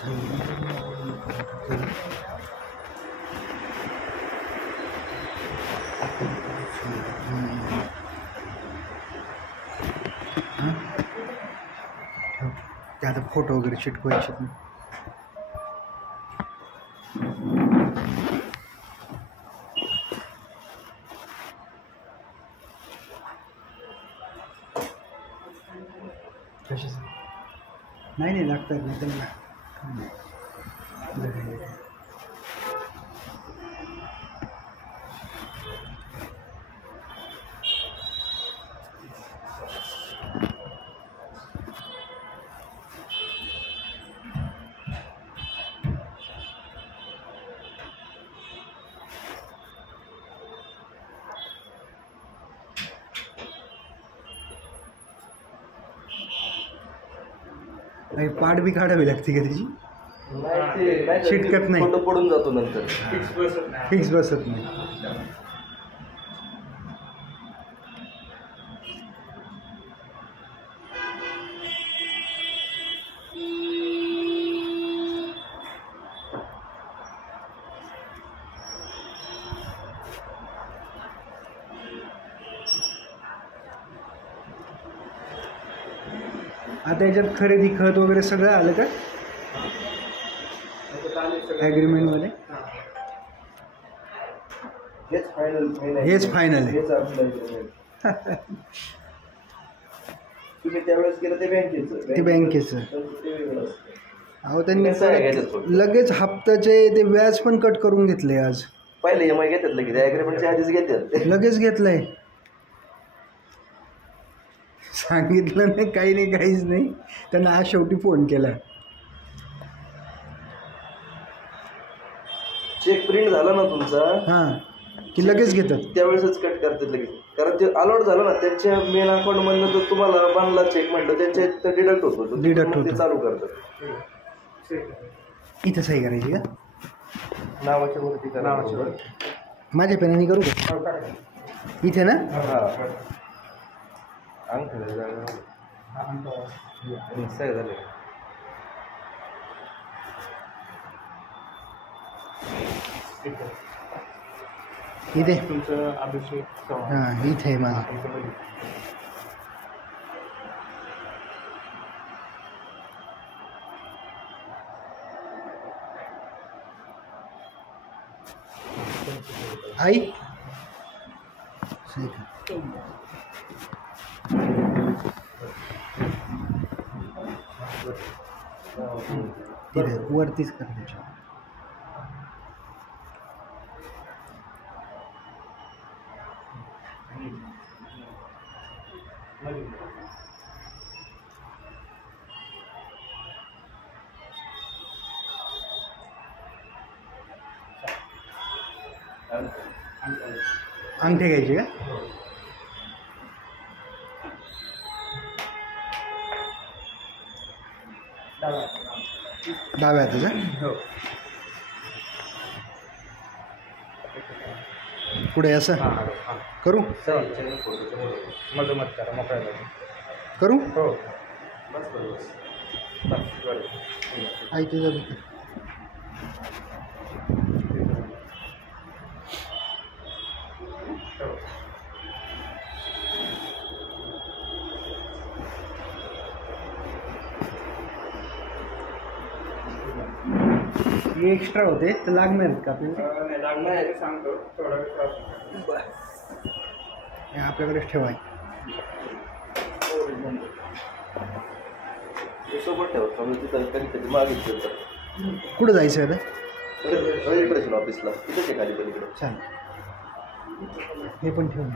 आता फोटो वगैरे चिटकवायचे. नाही लागतात ना त्यांना. पाठ बी काढावी लागते का त्याची? चिटकत नाही, पडून जातो नंतर, फिक्स बसत नाही. आता याच्यात खरेदी खत वगैरे सगळं आलं का ॲग्रीमेंटमध्ये? हेच फायनल आहे. तुम्ही त्यावेळेस केलं ते बँकेचं. अहो त्यांनी लगेच हप्त्याचे ते व्याज पण कट करून घेतले आज. पहिले EMI घेतात लगेच, ॲग्रीमेंटच्या आधीच घेतात, लगेच घेतलंय. सांगितलं नाही, काही नाही, काहीच नाही. त्यांना आज शेवटी फोन केला. चेक प्रिंट झाला ना तुमचा, हां, की लगेच घेतात, त्यावेळेसच कट करतात लगेच. कारण ते अलॉट झालं ना त्यांच्या मेन अकाउंटमधनं, तर तुम्हाला बनला चेक म्हटलं त्यांच्या डिडक्ट होतो, ते चालू करतात. इथं सही करायची का? नावाच्या वरती माझ्या पेनाने करू का इथे ना? इथे तुमचं अभिषेक. हां, इथे आहे माझं. आई तिथे वरतीच करायची. अंगठे घ्यायचे का? डाव्या हाताचा पुढे असं करू? मधोमध करा, मोकळ्या करू? हो. आई तुझं एक्स्ट्रा होते तर लागणार आहेत का आपल्याला? लागणार आहे, सांगतो थोडा वेळ. आपल्याकडेच ठेवाय. सोबत ठेवत कधीतरी मागित करतात. कुठं जायचं आता? रजिस्ट्रेशन ऑफिसला, तिथेच आहे खाली पलीकडे. छान, हे पण ठेवून